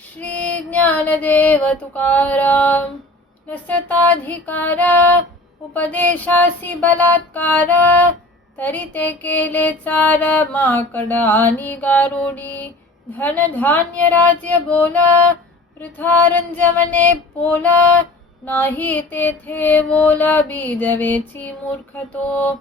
श्री ज्ञानदेव तुकाराम. नसताधिकार उपदेशासी बलात्कार, तरी ते केले चार माकड आणि गारुडी. धन धान्य राज्य बोल, वृथा रंजवणे पोल. नाही तेथे बोल बीजवेची मूर्खतो.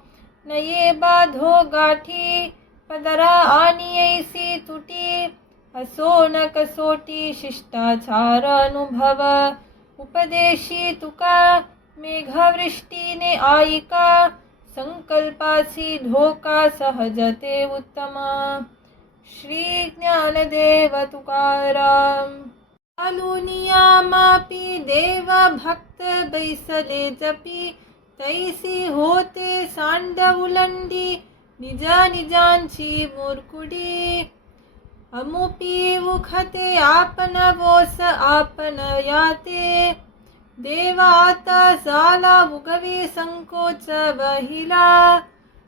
नये बाधो गाठी पदरा आणि ऐसी तुटी. असो न कसोटी शिष्टाचार अनुभव. उपदेशी तुका मेघवृष्टीने आईका. संकल्पाची धोका सहजते उत्तम. श्री ज्ञानदेव तुकाराम. चालुनियामापी देव भक्त बैसले जपी. तैसी होते सांड उलंडी, निजा निजांची मुरकुडी. अमुपी उखते आपण वोस आपण याते. देवा आता झाला उगवी संकोच वहिला.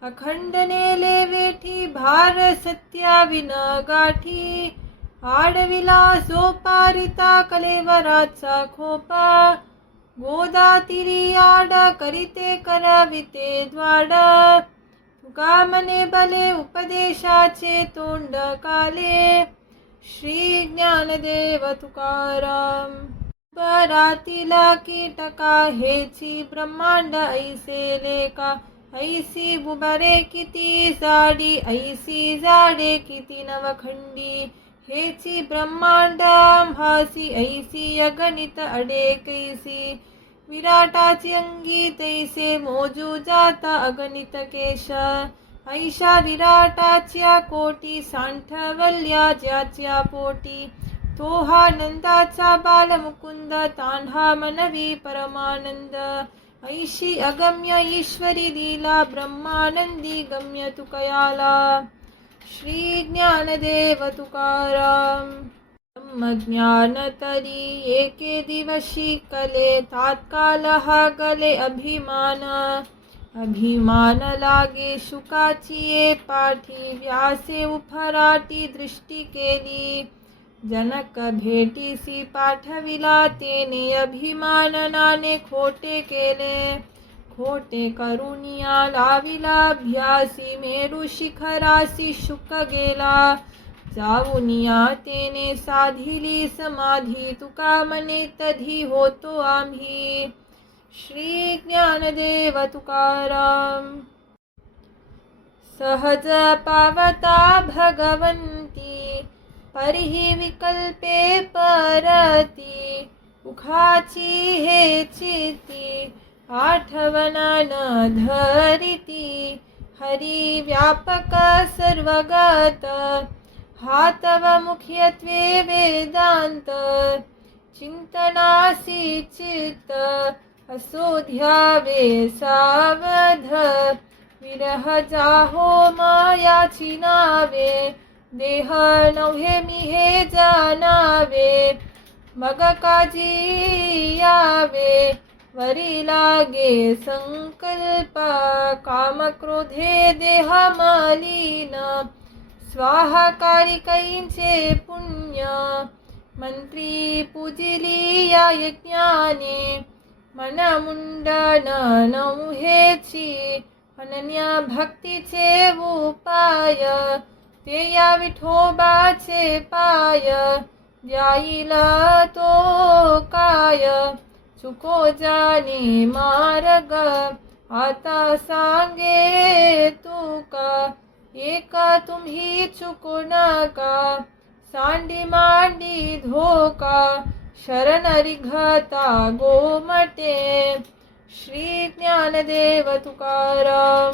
अखंड नेले वेठी भार सत्या विन गाठी. आडविला जो पारिता कलेवराचा खोपा. गोदातिरी आड करीते करविते द्वाड. तुका मने बले उपदेशाचे तोंड काले. श्री ज्ञानदेव तुकाराम. परातिला कीटका हेची ब्रह्मांड ऐसे लेका. ऐसी बुबारे किती जाडी, ऐसी जाडे किती नवखंडी. हेची ब्रह्मांड भासी, ऐसी अगणित अडे कैसी. विराटाची अंगी तैसे मोजू जाता अगणित केश. ऐशा विराटाच्या कोटी सांठवल्या ज्याच्या पोटी. तो हा नंदाचा बाल मुकुंद, तांढा मनवी परमानंद. ऐशी अगम्य ईश्वरी लीला, ब्रह्मानंदी गम्य तुकयाला. श्री ज्ञानदेव तुकाराम. ब्रह्मज्ञान तरी एके दिवशी कले. तात्काल हा गले अभिमान. अभिमान लागे शुकाची ये पाठी. व्यासे उफराटी दृष्टी केली. जनक भेटीसी पाठविला तेने. अभिमाननाने खोटे केले. खोटे करुनिया लाविला अभ्यासी. मेरू शिखरासी शुक गेला. जाऊनिया तेने साधिली समाधी. तुका मने तधी होतो आम्ही. श्री ज्ञानदेव तुकाराम. सहज पावता भगवंती, परिही विकल्पे परती. उखाची हे चिती, आठवना न धरिती. हरी व्यापक सर्वगत, हातव मुख्यत्वे वेदांत. चिंतनासी चित्त, असो ध्यावे सावध. विरह जाहो मायाची नावे. देह नव्हे मी हे जाणावे. मग काजी यावे, वरी लागे संकल्प. काम क्रोधे देह मलिन, स्वाहाकारी कैंचे पुण्य. मंत्री पूजिली या यज्ञाने, मन मुंडन नव्हेची. अनन्य भक्तीचे उपाय, ते या विठोबाचे पाय. जाईला तो काय, चुको जाणे मार्ग. आता सांगे तुका, एक तुम्ही चुको नका. सांडी मांडी धोका, शरण रिघता गोमटे. श्री ज्ञानदेव तुकाराम.